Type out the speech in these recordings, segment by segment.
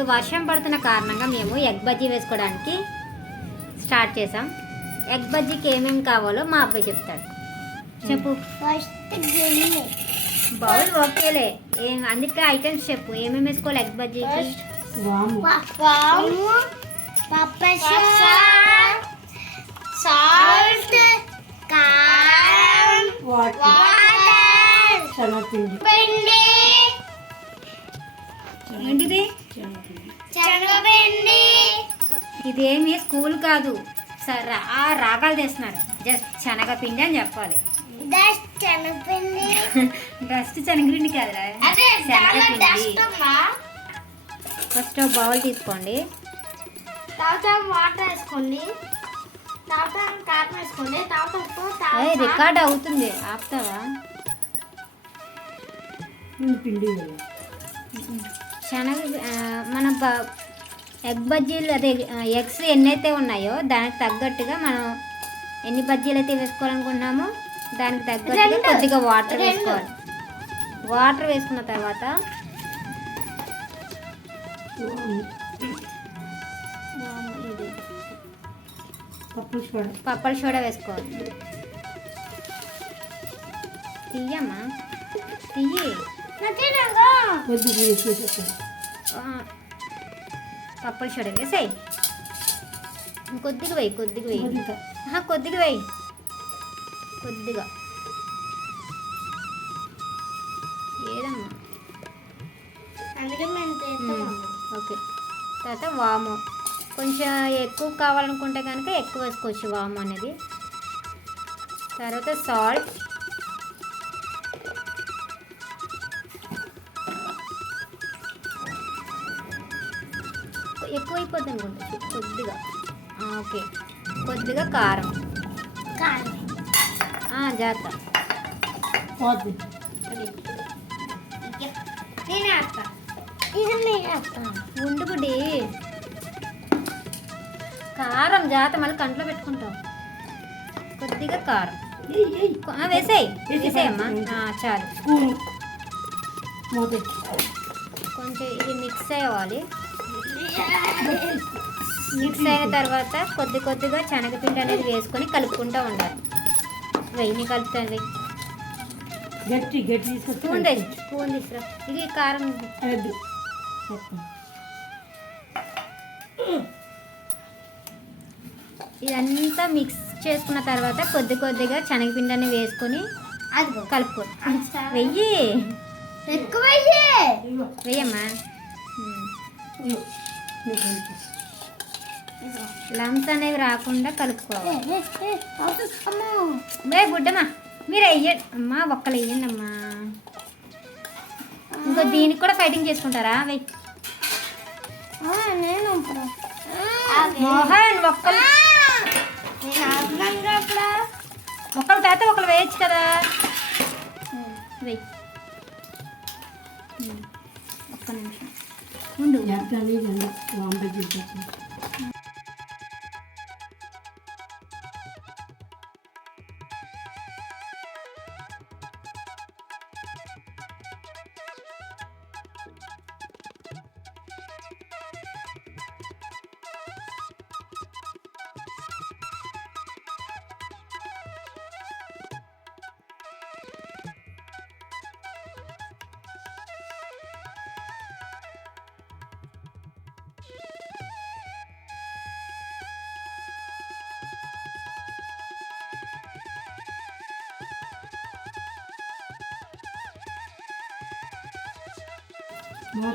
ఇప్పుడు వర్షం పడుతున్న కారణంగా మేము ఎగ్ బజ్జీ వేసుకోవడానికి స్టార్ట్ చేసాం. ఎగ్ బజ్జీకి ఏమేమి కావాలో మా అబ్బాయి చెప్తాడు. చెప్పు. బౌల్ ఓకేలే, అందుకే ఐటమ్స్ చెప్పు. ఏమేమి వేసుకోవాలి ఎగ్ బజ్జీకి? సాల్ట్, కారం, వాటర్, శనగపిండి, ఏంటిది? శనగపిండి. ఇదేమి స్కూల్ కాదు, రాగాలు తెస్తున్నారు. జస్ట్ శనగపిండి అని చెప్పాలి. శనగపిండి. డస్ట్ శనగపిండి కాదురా, శనగపిండి. ఫస్ట్ బౌల్ తీసుకోండి, తర్వాత వాటర్ వేసుకోండి, తర్వాత కారం వేసుకోండి, తర్వాత ఉప్పు. రికార్డ్ అవుతుంది, ఆపుతావా? శనగ మన ఎగ్ బజ్జీలు, అదే ఎగ్స్ ఎన్నైతే ఉన్నాయో దానికి తగ్గట్టుగా మనం ఎన్ని బజ్జీలు అయితే వేసుకోవాలనుకుంటున్నామో దానికి తగ్గట్టుగా కొద్దిగా వాటర్ వేసుకోవాలి. వాటర్ వేసుకున్న తర్వాత పప్పుల సోడా వేసుకోవాలి. తీయమ్మా, తీయి. పప్పుల సోడా వేసాయి. కొద్దిగా వేయి, కొద్దిగా వేయి, కొద్దిగా వేయి, కొద్దిగా. ఏదమ్మా, ఓకే. తర్వాత వాము కొంచెం ఎక్కువ కావాలనుకుంటే కనుక ఎక్కువ వేసుకోవచ్చు వాము అనేది. తర్వాత సాల్ట్, ఎక్కువైపోతుంది అనుకుంటా, కొద్దిగా. ఓకే, కొద్దిగా కారం. జాగ్రత్త. ఉండు బుడ్డి, కారం జాగ్రత్త, మళ్ళీ కంట్లో పెట్టుకుంటాం. కొద్దిగా కారం వేసేయి, వేసేయమ్మా. చాలు. కొంచెం ఇది మిక్స్ అవ్వాలి. మిక్స్ అయిన తర్వాత కొద్దిగా శనగపిండి అనేది వేసుకొని కలుపుకుంటూ ఉండాలి. వెయ్యి కలుపుతాను. స్పూన్ తీసుకురా. ఇది కారం. ఇదంతా మిక్స్ చేసుకున్న తర్వాత కొద్దిగా శనగపిండి అనేది వేసుకొని కలుపుకో. వెయ్యి, ఎక్కువ వెయ్యమ్మా. లంప్స్ అనేవి రాకుండా కలుపుకోవాలి. గుడ్డమ్మా, మీరు వెయ్యండి అమ్మా, ఒక్కలు వెయ్యండి అమ్మా. ఇంకో దీనికి కూడా ఫైటింగ్ చేసుకుంటారా? వెయ్యి. మోహన్, ఒక్కలు తర్వాత ఒకళ్ళు వేయచ్చు కదా. వెయ్యి. ఒక్క నిమిషం ఉండు.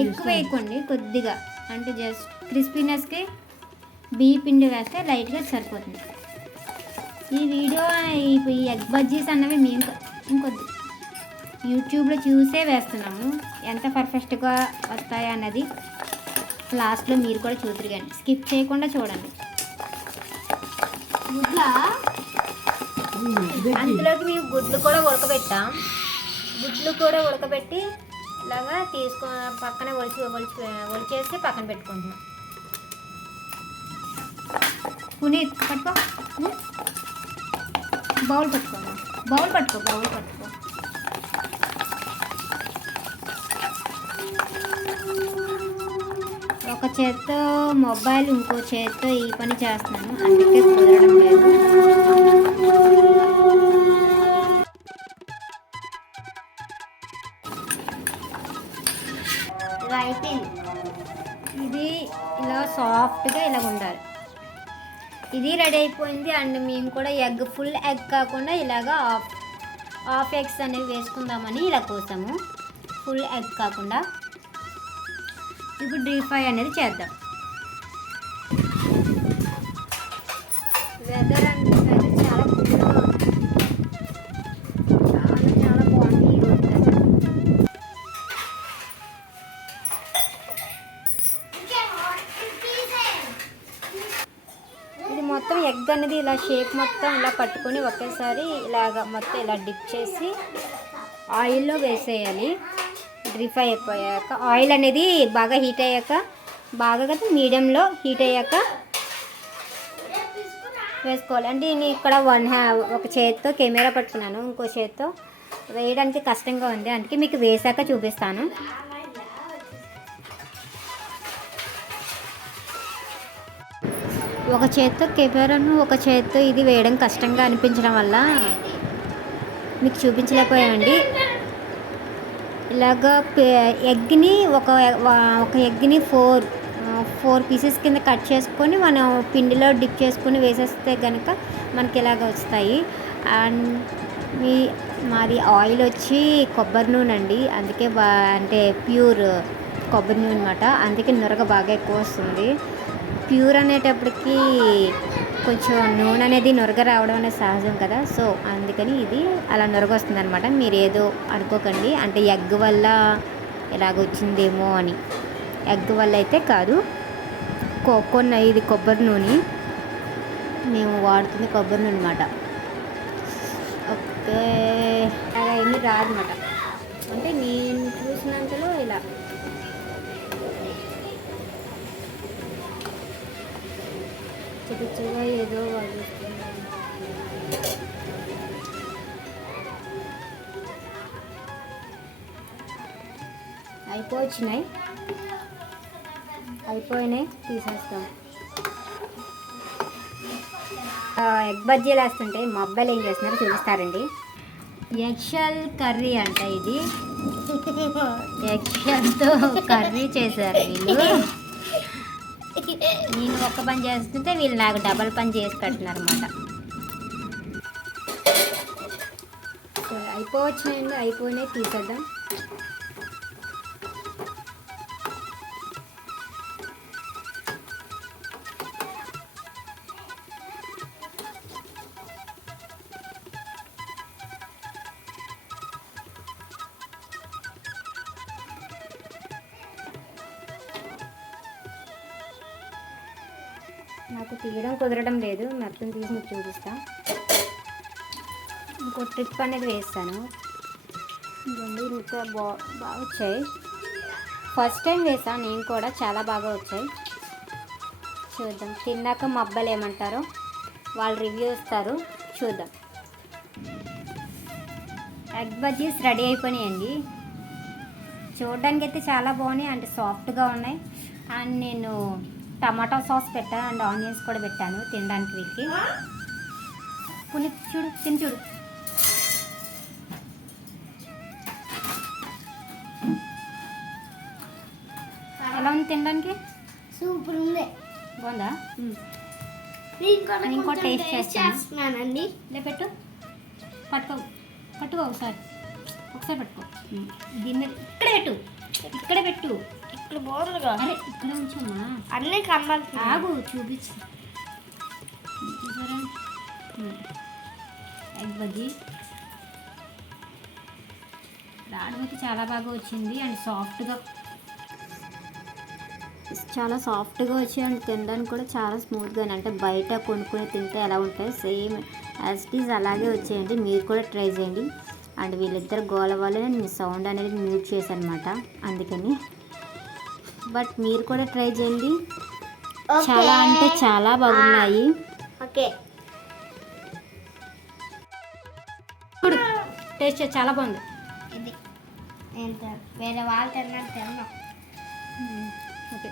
ఎక్కువ వేయకండి, కొద్దిగా. అంటే జస్ట్ క్రిస్పీనెస్కి బియ్య పిండి వేస్తే లైట్గా సరిపోతుంది. ఈ వీడియో ఈ ఎగ్ బజ్జీస్ అన్నవి మేము ఇంకొద్ది యూట్యూబ్లో చూసే వేస్తున్నాము. ఎంత పర్ఫెక్ట్గా వస్తాయా అన్నది లాస్ట్లో మీరు కూడా చూద్దరుగాండి, స్కిప్ చేయకుండా చూడండి. అందులోకి మేము గుడ్లు కూడా ఉడకబెట్టాం. గుడ్లు కూడా ఉడకబెట్టి ఇలాగా పక్కనే ఒలిచేసి పక్కన పెట్టుకుంటున్నాం. పునీత్ పట్టుకో, బౌల్ పట్టుకో, బౌల్ పట్టుకో. ఒక చేత్తో మొబైల్ ఇంకో చేత్తో ఈ పని చేస్తున్నాను, అందుకే కుదరడం లేదు. ఇలా అయిపోయింది. ఇది ఇలా సాఫ్ట్గా ఇలా ఉండాలి. ఇది రెడీ అయిపోయింది. అండ్ మేము కూడా ఎగ్ ఫుల్ ఎగ్ కాకుండా ఇలాగా హాఫ్ ఎగ్స్ అనేవి వేసుకుందామని ఇలా కోసాము, ఫుల్ ఎగ్ కాకుండా. ఇప్పుడు డీప్ ఫ్రై అనేది చేద్దాం. వెదర్ అనేది చాలా కూల్గా ఉంది, చాలా చాలా బాగుంది ఈరోజు weather. ఇది మొత్తం ఎగ్ అనేది ఇలా షేప్ మొత్తం ఇలా పట్టుకొని ఒకేసారి ఇలాగ మొత్తం ఇలా డిప్ చేసి ఆయిల్లో వేసేయాలి. డీప్ ఫ్రై అయిపోయాక ఆయిల్ అనేది బాగా హీట్ అయ్యాక, బాగా కదా మీడియంలో హీట్ అయ్యాక వేసుకోవాలి. అంటే నేను ఇక్కడ ఒక చేత్తో కెమెరా పట్టుకున్నాను, ఇంకో చేత్తో వేయడానికి కష్టంగా ఉంది, అందుకే మీకు వేసాక చూపిస్తాను. ఒక చేత్తో కెమెరాను ఒక చేత్తో ఇది వేయడం కష్టంగా అనిపించడం వల్ల మీకు చూపించలేకపోయానండి. ఇలాగ ఎగ్ని ఒక ఎగ్ని ఫోర్ పీసెస్ కింద కట్ చేసుకొని మనం పిండిలో డిప్ చేసుకొని వేసేస్తే కనుక మనకి ఇలాగ వస్తాయి. అండ్ మాది ఆయిల్ వచ్చి కొబ్బరి నూనె అండి, అందుకే అంటే ప్యూర్ కొబ్బరి నూనె అనమాట, అందుకే నురగ బాగా ఎక్కువ వస్తుంది. ప్యూర్ అనేటప్పటికి కొంచెం నూనె అనేది నురగ రావడం అనేది సహజం కదా, సో అందుకని ఇది అలా నురగ వస్తుంది అనమాట. మీరు ఏదో అనుకోకండి అంటే ఎగ్ వల్ల ఇలాగ వచ్చిందేమో అని. ఎగ్ వల్ల అయితే కాదు, ఇది కొబ్బరి నూనె, మేము వాడుతుంది కొబ్బరి నూనె అనమాట. ఓకే, అలా ఏమీ రాదనమాట, అంటే నేను చూసినంతలో ఇలా చిన్నగా ఏదో వాళ్ళు అయిపోయినాయి తీసేస్తాం. ఎగ్ బజ్జీలు వేస్తుంటే మా అబ్బాయిలు ఏం చేస్తున్నారో చూపిస్తారండి. ఎగ్షెల్ కర్రీ అంట ఇది, ఎగ్షెల్తో కర్రీ చేశారు వీళ్ళు. నేను ఒక్క పని చేస్తుంటే వీళ్ళు నాకు డబల్ పని చేసి పెట్టినారు అనమాట. అయిపోవచ్చాయండి, అయిపోయినాయి తీసేద్దాం. నాకు తీయడం కుదరడం లేదు, మొత్తం తీసి మీకు చూపిస్తా. ఇంకో ట్రిప్ అనేది వేస్తాను. ఇవన్నీ ఇంకా బాగా వచ్చాయి. ఫస్ట్ టైం వేసాను నేను కూడా, చాలా బాగా వచ్చాయి. చూద్దాం తిన్నాక మా అబ్బాయిలు ఏమంటారో, వాళ్ళు రివ్యూ ఇస్తారు, చూద్దాం. ఎగ్ బజ్జీస్ రెడీ అయిపోయినాయండి. చూడడానికి అయితే చాలా బాగున్నాయి, అంటే సాఫ్ట్గా ఉన్నాయి. అండ్ నేను టమాటా సాస్ పెట్టాను అండ్ ఆనియన్స్ కూడా పెట్టాను తినడానికి వీళ్ళకి. కొన్ని చూడు, తిని చూడు. ఎలా ఉంది తినడానికి? సూపర్ ఉంది. బాగుందా? నేను కూడా టేస్ట్ చేస్తున్నానండి. ఇలా పెట్టు, పట్టుకో ఒకసారి పట్టుకో. దీన్ని ఇక్కడే పెట్టు. ఇక్కడ బాగుందిగా. అరే ఇక్కడ ఉంచమ్మా, అన్నీ కనబడుతుంది. ఆగు చూపించు. ఎగ్ బజ్జీ రావడం అయితే చాలా బాగా వచ్చింది అండ్ చాలా సాఫ్ట్గా వచ్చి అండ్ తినడానికి కూడా చాలా స్మూత్గా, అంటే బయట కొనుక్కొని తింటే ఎలా ఉంటాయి సేమ్ యాజ్ ఇట్ ఈజ్ అలాగే వచ్చేయండి. మీరు కూడా ట్రై చేయండి. అండ్ వీళ్ళిద్దరు గోల వల్లనే నేను సౌండ్ అనేది మ్యూట్ చేశాను అనమాట, అందుకని. బట్ మీరు కూడా ట్రై చేయండి, చాలా అంటే చాలా బాగున్నాయి. ఓకే, టేస్ట్ చాలా బాగుంది. ఇది వేరే వాళ్ళు తిన్నాను. ఓకే.